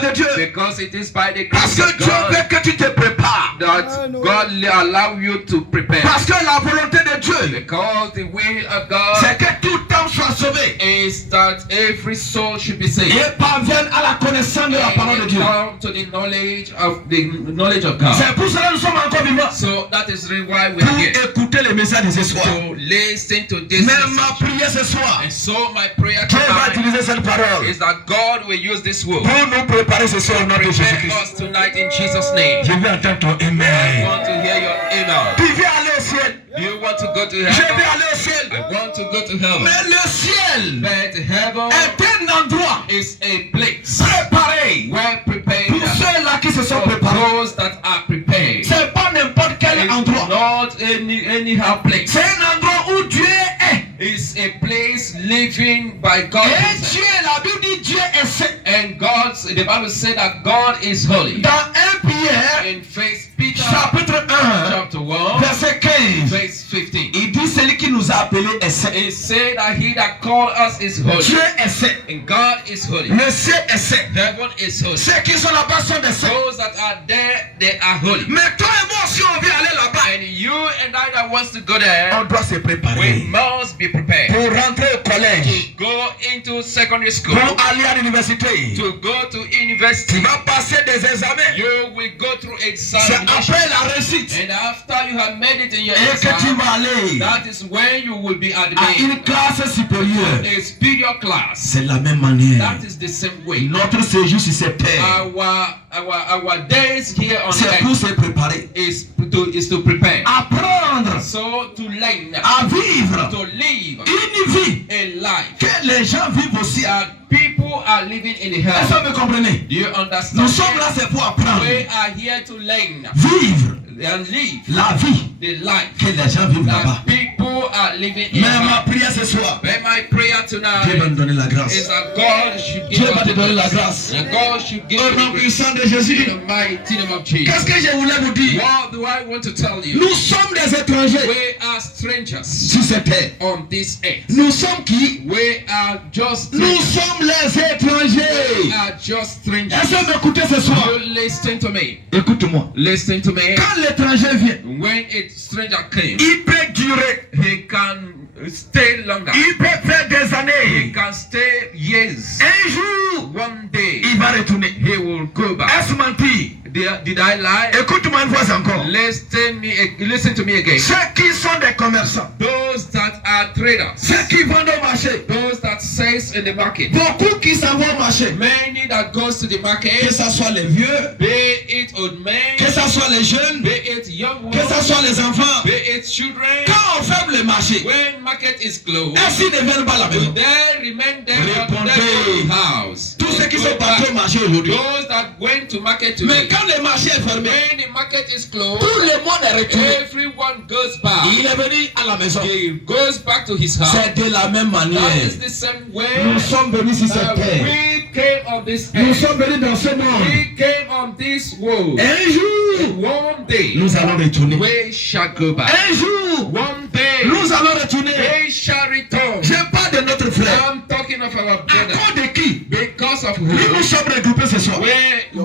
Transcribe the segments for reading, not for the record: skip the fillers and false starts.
grâce de Dieu. Because it is by the Parce grace que of Dieu God veut que tu te prépares. that God allow you to prepare. Parce que la volonté de Dieu, Because the will of God c'est que tout homme soit sauvé is that every soul should be saved. et parvienne à la connaissance de la parole de Dieu. Come to the knowledge of God. C'est pour cela que nous sommes encore vivants. So that is the reason why we are Pour here. écouter les messages de ce soir. To listen to this Mais message. ma prière ce soir, And so my prayer Dieu va tonight utiliser cette parole is that God will use this word pour nous préparer ce soir au nom de prepare Jésus-Christ. us tonight in Jesus' name. Je veux entendre ton I amen. want to hear your amen. Tu veux aller au ciel? Do you want to go to Je veux heaven? aller au ciel. I want to go to heaven. Mais le ciel But heaven est un endroit is a place préparé where prepared pour ceux-là qui se sont for préparés. those that are prepared. C'est pas n'importe quel It's endroit. not anyhow place. C'est un endroit où Dieu est. It's a place living by God. Et Dieu, la Bible dit Dieu est saint. And the Bible said that God is holy. Dans 1 Pierre, In First Peter chapitre 1, chapter 1, verset 15, verse 15. il dit celui qui nous a appelés est saint. It said that he that called us is holy. Dieu est saint. And God is holy. Le ciel est saint. Heaven is holy. Ceux qui sont là-bas sont des saints. Those that are there, they are holy. Mais toi et moi, si on veut aller là-bas, And you and I that wants to go there, on doit se we préparer must be prepared pour rentrer au collège, to go into secondary school, pour aller à l'université. to go to Tu university. vas passer des examens. You will go through C'est examination. après la réussite And after you have made it in your et que tu exam, vas aller that is when you will be à une admitted classe supérieure. a superior class. C'est la même manière. That is the same way. Notre séjour sur cette terre, Our days here on c'est pour earth se préparer. is to prepare. Apprendre So to learn, à vivre to live une vie a life que les gens vivent aussi. that people are living in the Est-ce hell. que vous comprenez? Do you Nous understand? sommes là, c'est pour apprendre. We are here to learn Vivre and live la vie the life que les gens vivent là-bas. that people are living in. Mais ma prière ce soir, But my prayer Dieu va tonight nous donner la grâce. is that God should give Dieu us va te the donner la grace. grâce. And God should give Au us nom the grace. puissant de Jésus. In the mighty name of Qu'est-ce Jesus. que je voulais vous dire? What do I want to tell you? Nous sommes des étrangers We are strangers sur cette terre. on this earth. Nous sommes qui? We are just Nous strangers. sommes les étrangers. We are just strangers. Est-ce que vous m'écoutez ce soir? You listen to me. Écoute-moi. Listen to me. Quand l'étranger vient, When a stranger came, il peut durer. he can stay longer. Il peut faire des He années. can stay years. Un jour, One day, il va retourner. he will go back. Est-ce mentir? Did I lie? Écoute-moi une fois encore. Listen to me again. Ceux qui sont des commerçants, Those that are traders, ceux qui vendent au marché, those that sales in the market, beaucoup qui s'en vont au marché, many that goes to the que market, ce soit les vieux, be it old men, que ce soit les jeunes, be it young que ce ones, soit les enfants. be it children. Quand on ferme le marché, When market is closed, est-ce qu'ils ne viennent pas à la maison? they remain there at Répondez. their house. Tous ceux qui Go sont partis au back. marché aujourd'hui. Those that went to market Mais today, quand le marché est fermé, when the market is closed, tout le monde est retourné. everyone goes back. Il est venu à la maison. He goes back to his house. C'est de la même That manière. is the same way Nous sommes venus sur cette that terre. we came on this Nous earth. sommes venus dans ce monde. We came on this world. Un jour, One day, nous allons retourner. we shall go back. Un jour, One day, nous allons retourner. we shall return. Je parle de notre frère. I'm talking of our À brother. cause de qui? Because of Nous nous whom? sommes regroupés ce soir.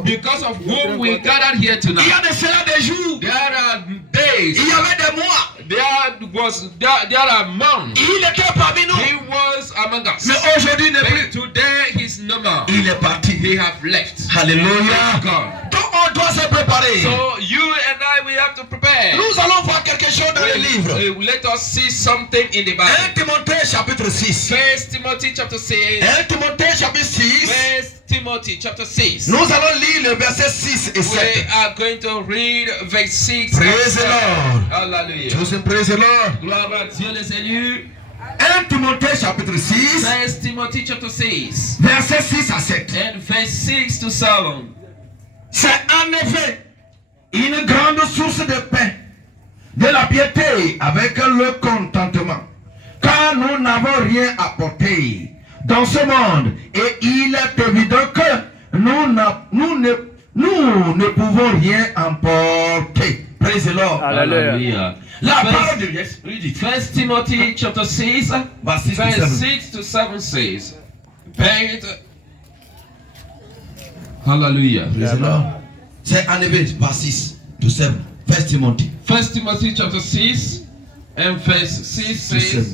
Because of whom we gathered here Il y tonight. a de cela des jours. There are days. Il y avait des mois. There are months. Il était parmi nous. He was among us. Mais aujourd'hui, il n'est But plus. today he's no more. Il est parti. He have left. Alléluia. Gone. Donc on doit se préparer. So you and I, we have to prepare. Nous allons voir quelque chose dans le livre. Let us see something in the 1 Bible. Timothée chapitre 6. First Timothy chapter 6. 1 Timothée chapitre 6. First Timothy chapter 6. Nous allons lire le verset 6 et 7. We are going to read verse 6. Praise the Lord. Hallelujah. Tous praise the Lord. Gloire à Dieu les élus. 1 Timothée chapitre 6. First Timothy chapter 6. Verset 6 à 7. And verse 6 to 7. C'est en effet une grande source de paix, de la piété avec le contentement, car nous n'avons rien à porter dans ce monde et il est évident que nous ne pouvons rien emporter. Praise the Lord. Hallelujah. La parole de Dieu, read it. First Timothy chapter 6, Verse 6 to verse 7. 6 to 7 says, but Hallelujah. Praise the Lord. C'est en Hébreux, verse 6 to 7. 1 Timothy. 1 Timothy chapter 6 and verse 6 says,